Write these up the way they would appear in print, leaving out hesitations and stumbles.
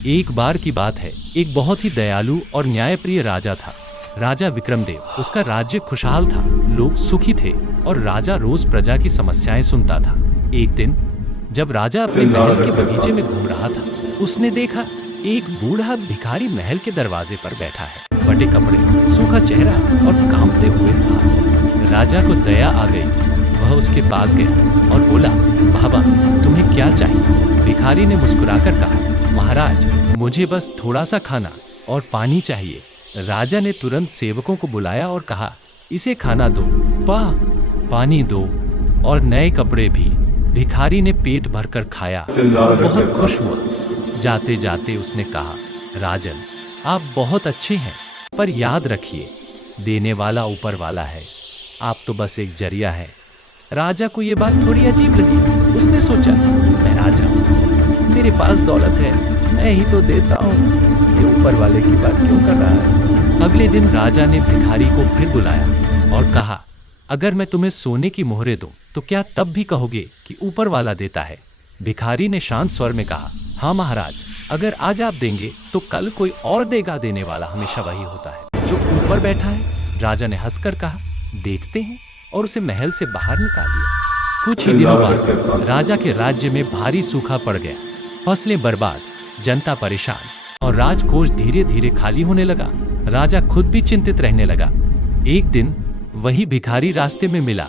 एक बार की बात है, एक बहुत ही दयालु और न्यायप्रिय राजा था। राजा विक्रमदेव। उसका राज्य खुशहाल था, लोग सुखी थे और राजा रोज प्रजा की समस्याएं सुनता था। एक दिन जब राजा अपने महल के बगीचे में घूम रहा था, उसने देखा एक बूढ़ा भिखारी महल के दरवाजे पर बैठा है। फटे कपड़े, सूखा चेहरा और कांपते हुए हाथ। राजा को दया आ गई। वह उसके पास गया और बोला, बाबा, तुम्हें क्या चाहिए? भिखारी ने मुस्कुराकर कहा, महाराज, मुझे बस थोड़ा सा खाना और पानी चाहिए। राजा ने तुरंत सेवकों को बुलाया और कहा, इसे खाना दो, पानी दो और नए कपड़े भी। भिखारी ने पेट भरकर खाया, बहुत खुश हुआ। जाते जाते उसने कहा, राजन, आप बहुत अच्छे हैं, पर याद रखिए, देने वाला ऊपर वाला है, आप तो बस एक जरिया है। राजा को ये बात थोड़ी अजीब लगी। उसने सोचा, मैं राजा हूँ, मेरे पास दौलत है, मैं ही तो देता हूँ, ये ऊपर वाले की बात क्यों कर रहा है? अगले दिन राजा ने भिखारी को फिर बुलाया और कहा, अगर मैं तुम्हें सोने की मोहरें दूं, तो क्या तब भी कहोगे कि ऊपर वाला देता है? भिखारी ने शांत स्वर में कहा, हाँ महाराज, अगर आज आप देंगे तो कल कोई और देगा। देने वाला हमेशा वही होता है जो ऊपर बैठा है। राजा ने हंसकर कहा, देखते हैं, और उसे महल से बाहर निकाल दिया। कुछ ही दिनों बाद राजा के राज्य में भारी सूखा पड़ गया। फसलें बर्बाद, जनता परेशान और राजकोष धीरे धीरे खाली होने लगा। राजा खुद भी चिंतित रहने लगा। एक दिन वही भिखारी रास्ते में मिला।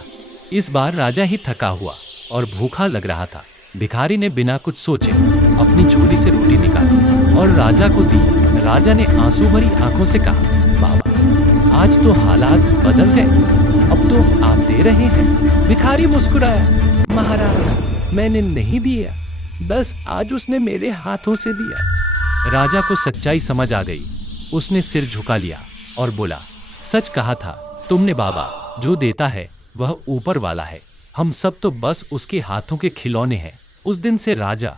इस बार राजा ही थका हुआ और भूखा लग रहा था। भिखारी ने बिना कुछ सोचे अपनी झोली से रोटी निकाली और राजा को दी। राजा ने आंसू भरी आंखों से कहा, बाबा, आज तो हालात बदल गए, अब तो आप दे रहे हैं। भिखारी मुस्कुराया, महाराज, मैंने नहीं दिया, बस आज उसने मेरे हाथों से दिया। राजा को सच्चाई समझ आ गई। उसने सिर झुका लिया और बोला, सच कहा था तुमने बाबा, जो देता है वह ऊपर वाला है, हम सब तो बस उसके हाथों के खिलौने हैं। उस दिन से राजा